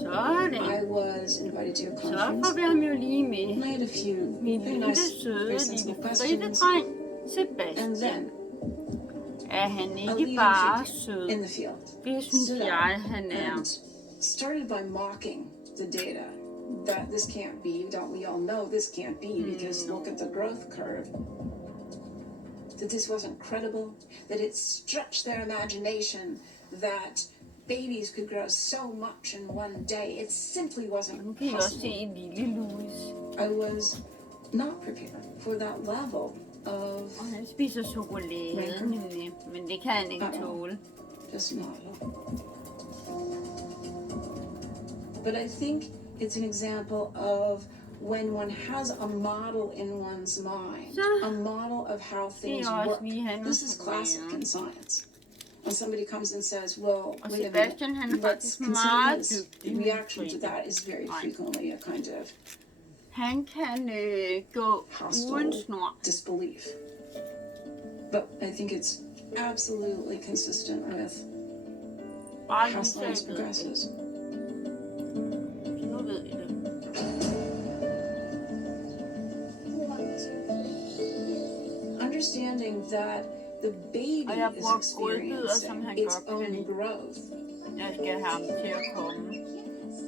Sådan. I was invited to a Så conference. får vi ham jo lige And med. I had a few Min very lille nice, søde, very sensible lille questions. fritedreng, And Sebastian. then Er han a ikke leading bare figure sød? in the field Det synes stood jeg, up han er. and started by mocking the data that this can't be. Don't we all know this can't be because look at the growth curve. That this wasn't credible, that it stretched their imagination, that babies could grow so much in one day. It simply Nu wasn't kan I også se possible. en lille Louis. I was not prepared for that level of Og han spiser chokolade nemlig, men det kan han ikke tåle. just not. But I think it's an example of when one has a model in one's mind, a model of how things work. This is classic in science. When somebody comes and says, well, wait a Sebastian, han minute, er let's faktisk consider meget this. dygtig The med reaction to fritte. that is very frequently a kind of Han kan gå uden hostile snor. disbelief. But I think it's absolutely consistent with Bare how lige så science I ved det. progresses. Så nu ved I det. Understanding that the baby Og jeg is bruger godbidder, som han experiencing its godt kan own lide. growth, Jeg skal have ham til at komme.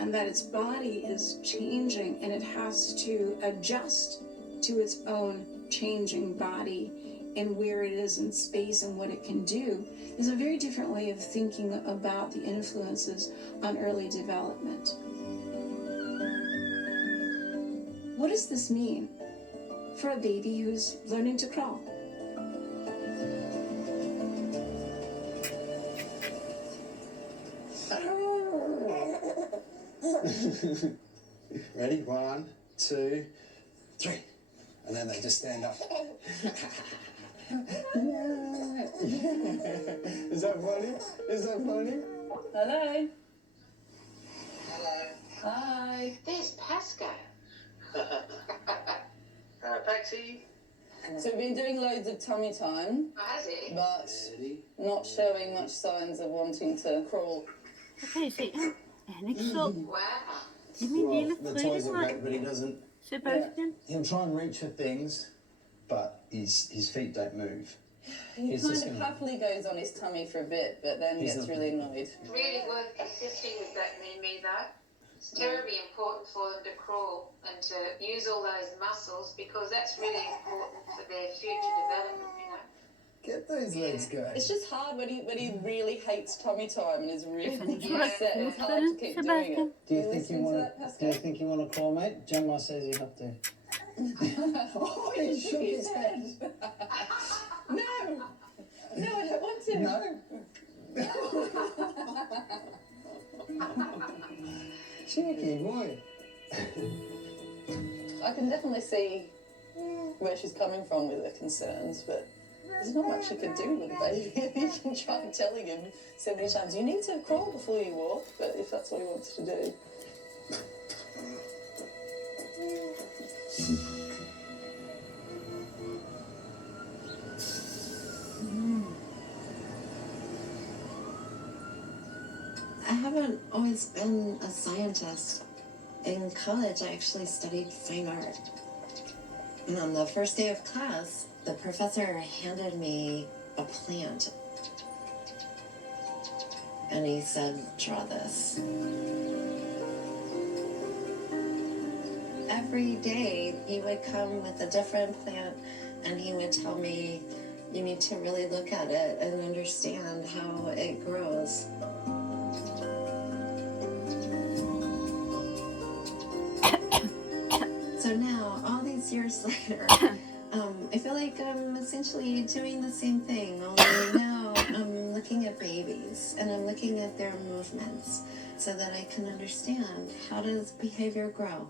and that its body is changing and it has to adjust to its own changing body and where it is in space and what it can do is a very different way of thinking about the influences on early development. What does this mean for a baby who's learning to crawl? Ready? 1, 2, 3. And then they just stand up. Is that funny? Is that funny? Hello. Hello. Hi. There's Pascal. Paxi. So we've been doing loads of tummy time, Has it? but not showing much signs of wanting to crawl. Så kan I se ham. Er han ikke sød? Wow. Det er min lille The toys are fritedreng, great, but he doesn't. Sebastian. He'll try and reach for things, but his feet don't move. He He's kind just of gonna- happily goes on his tummy for a bit, but then He's gets not- really annoyed. It's really worth assisting with that me though. It's terribly important for them to crawl and to use all those muscles because that's really important for their future development, you know. Get those legs going. It's just hard when he really hates tummy time and is really Yeah. upset. It's hard to keep doing it. Do you You think you listening to want? that, Do Pascal? you think you want to crawl, mate? Gemma says you have to. Oh, he shook his head. No! No, I don't want to. No. Cheeky boy. I can definitely see where she's coming from with her concerns, but there's not much you can do with a baby. You can try telling him 70 times, you need to crawl before you walk, but if that's what he wants to do. I haven't always been a scientist. In college, I actually studied fine art. And on the first day of class, the professor handed me a plant. And he said, draw this. Every day, he would come with a different plant and he would tell me, you need to really look at it and understand how it grows. So now, all these years later, I feel like I'm essentially doing the same thing, only now I'm looking at babies and I'm looking at their movements so that I can understand how does behavior grow.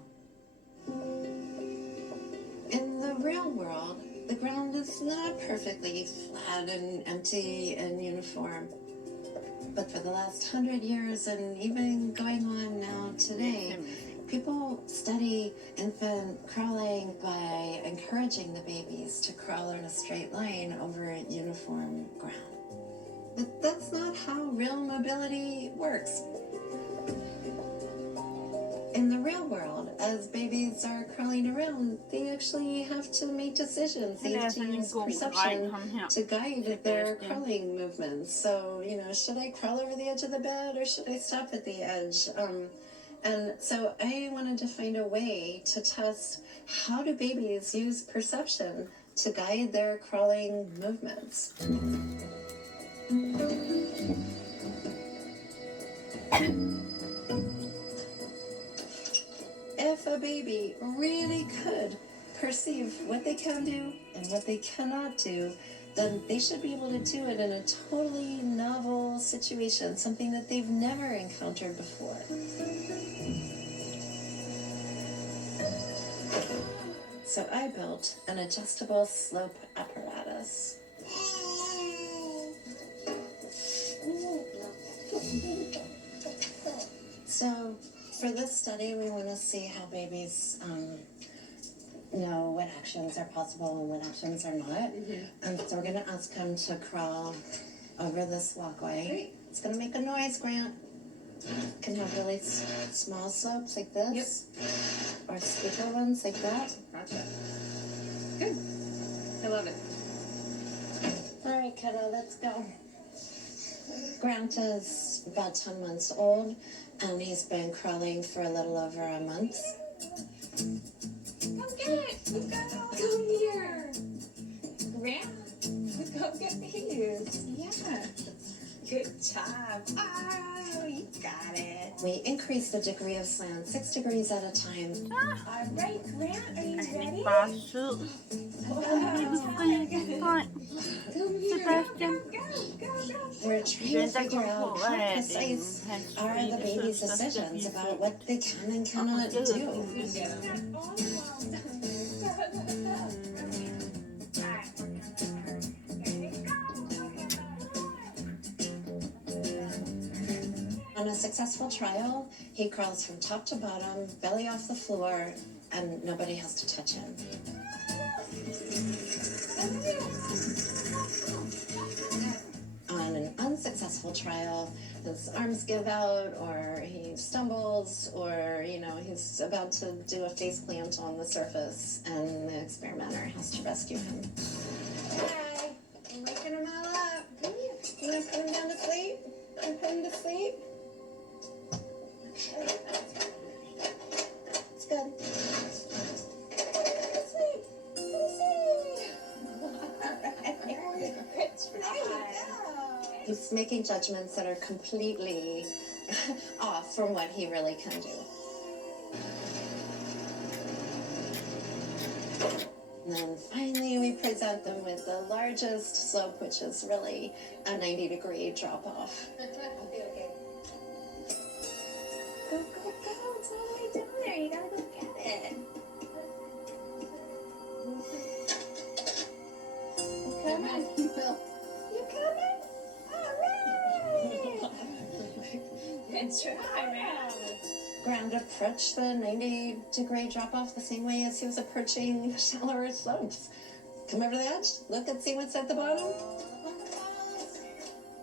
In the real world, the ground is not perfectly flat and empty and uniform. But for the last 100 years and even going on now today, people study infant crawling by encouraging the babies to crawl in a straight line over uniform ground. But that's not how real mobility works. in the real world, as babies are crawling around, they actually have to make decisions. They have to use perception to guide their crawling movements. So, you know, should I crawl over the edge of the bed or should I stop at the edge? And so I wanted to find a way to test how do babies use perception to guide their crawling movements. If a baby really could perceive what they can do and what they cannot do, then they should be able to do it in a totally novel situation, something that they've never encountered before. So I built an adjustable slope apparatus. So for this study, we want to see how babies know what actions are possible and what actions are not. And so we're going to ask him to crawl over this walkway. It's going to make a noise, Grant. It can have really small slopes like this. Or steeper ones like that. Gotcha. Good. I love it. All right, kiddo, let's go. Grant is about 10 months old, and he's been crawling for a little over a month. Come get it. Come here. Grant, go get these. Yeah. Good job. Oh, you got it. We increase the degree of slant 6 degrees at a time. All right, Grant, are you ready? Basso. Come here. Sebastian. Go. We're trying to figure out how precise are the baby's decisions about what they can and cannot do. On a successful trial, he crawls from top to bottom, belly off the floor, and nobody has to touch him. On an unsuccessful trial, his arms give out, or he stumbles, or, you know, he's about to do a face plant on the surface, and the experimenter has to rescue him. Hi, I'm waking him all up. You gonna put him down to sleep? Can I put him to sleep? Okay. It's good. Sleep. He's making judgments that are completely off from what he really can do. And then finally we present them with the largest slope, which is really a 90-degree drop-off. Okay. Go. It's all the way down there. You gotta go get it. You coming? You coming? All right. Good try, man. Grant approached the 90-degree drop-off the same way as he was approaching shallower slopes. Come over the edge, look and see what's at the bottom,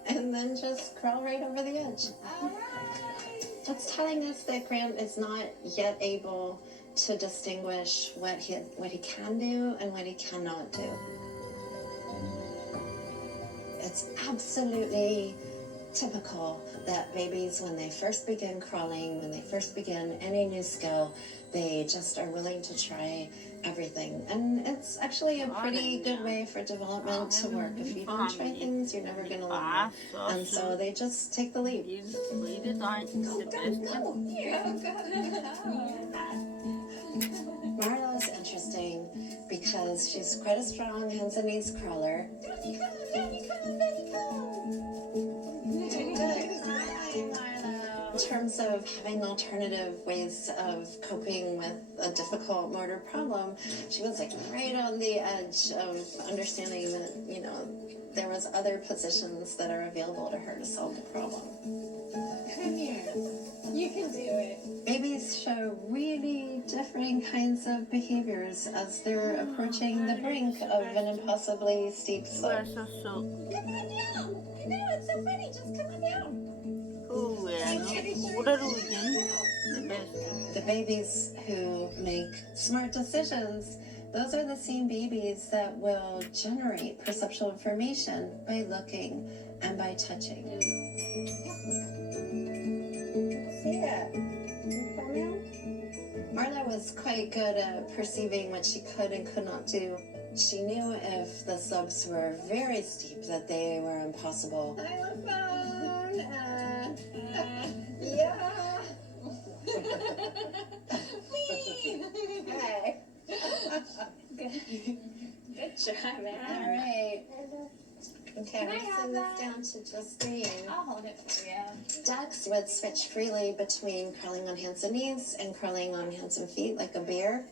and then just crawl right over the edge. All right. That's telling us that Grant is not yet able to distinguish what he can do and what he cannot do. It's absolutely typical that babies, when they first begin crawling, when they first begin any new skill, they just are willing to try everything. And it's actually a pretty good way for development to work. If you don't try things, you're never going to learn. And so they just take the leap. Marlo's interesting because she's quite a strong hands and knees crawler. In terms of having alternative ways of coping with a difficult motor problem, she was like right on the edge of understanding that, you know, there was other positions that are available to her to solve the problem. Come here. You can do it. Babies show really differing kinds of behaviors as they're approaching the brink of an impossibly steep slope. Come on down. I know, it's so funny. Just come on down. Oh, yeah. the best. The babies who make smart decisions, those are the same babies that will generate perceptual information by looking and by touching. See it. You come in? Marla was quite good at perceiving what she could and could not do. She knew if the slopes were very steep that they were impossible. Xylophone. Yeah. Whee! Hey. Good job, All man. right. Okay, Can I let's have send that? this down to Justine. I'll hold it for you. Dax would switch freely between crawling on hands and knees and crawling on hands and feet like a bear.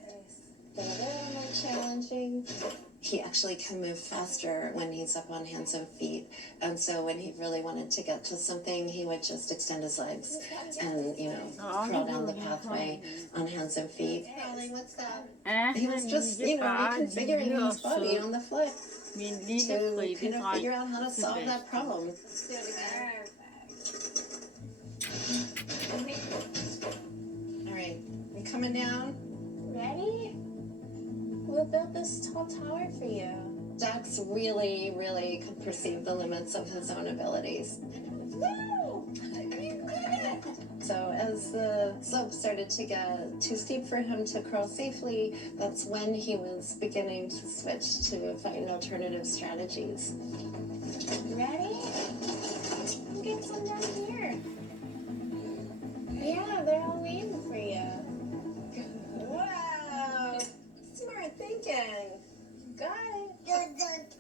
But a little more challenging. He actually can move faster when he's up on hands and feet. And so when he really wanted to get to something, he would just extend his legs and, crawl down the pathway on hands and feet. Crawling, what's that? He was just, reconfiguring his body on the fly to kind of figure out how to solve that problem. All right, you coming down? Ready? We'll build this tall tower for you. Dax really, really could perceive the limits of his own abilities. No! You did it! So as the slope started to get too steep for him to crawl safely, that's when he was beginning to switch to find alternative strategies. Ready? I'll get some down here. Yeah, they're all waiting for you. Wow! Smart thinking. Got it.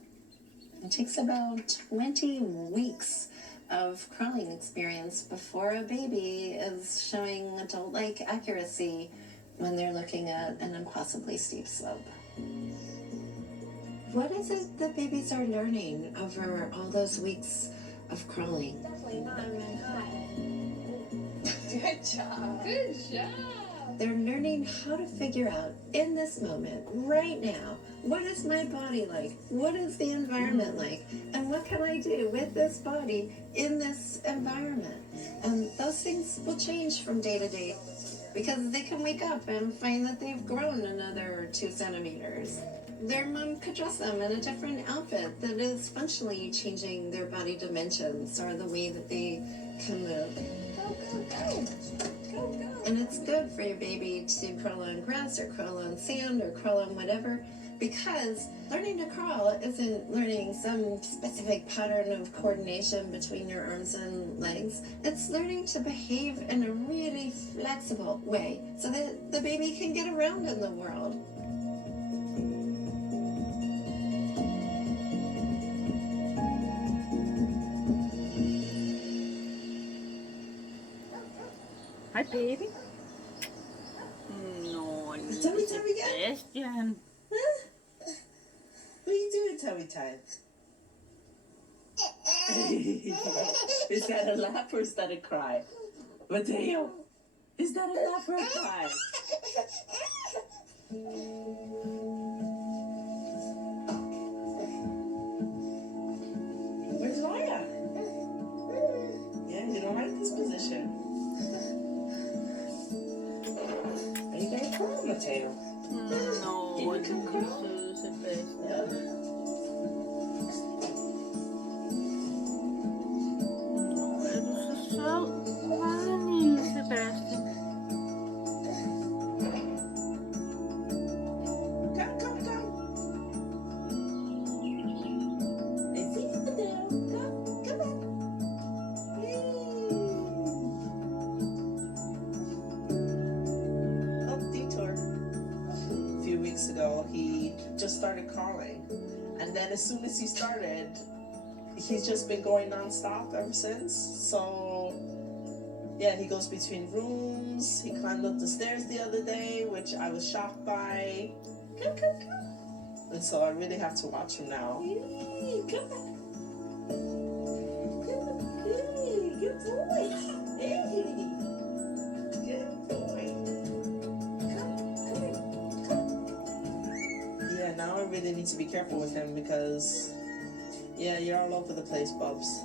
It takes about 20 weeks of crawling experience before a baby is showing adult-like accuracy when they're looking at an impossibly steep slope. What is it that babies are learning over all those weeks of crawling? Definitely not in high. Good job. Good job. They're learning how to figure out in this moment, right now, what is my body like? What is the environment like? And what can I do with this body in this environment? And those things will change from day to day because they can wake up and find that they've grown another 2 centimeters. Their mom could dress them in a different outfit that is functionally changing their body dimensions or the way that they can move. Go, go, go. Go, go. And it's good for your baby to crawl on grass or crawl on sand or crawl on whatever, because learning to crawl isn't learning some specific pattern of coordination between your arms and legs. It's learning to behave in a really flexible way so that the baby can get around in the world. Hi, baby. No, Tummy time again? Sebastian. Huh? What are you doing, tummy time? Is that a laugh or is that a cry? Mateo, is that a laugh or a cry? Where's Maya? Yeah, you don't like this position. Are you gonna crawl, Mateo? No, You can crawl. Sebastian. No, eres så vanlig, Sebastian. Come, come, come. I see you, Mateo. Come on. Oh, detour. A few weeks ago, he just started crawling. And then as soon as he started, he's just been going nonstop ever since. So, yeah, he goes between rooms. He climbed up the stairs the other day, which I was shocked by. Come, come, come. And so I really have to watch him now. Hey, come on. Good, good boy. Hey, good boy. Yeah, now I really need to be careful with him because, yeah, you're all over the place, Bubs.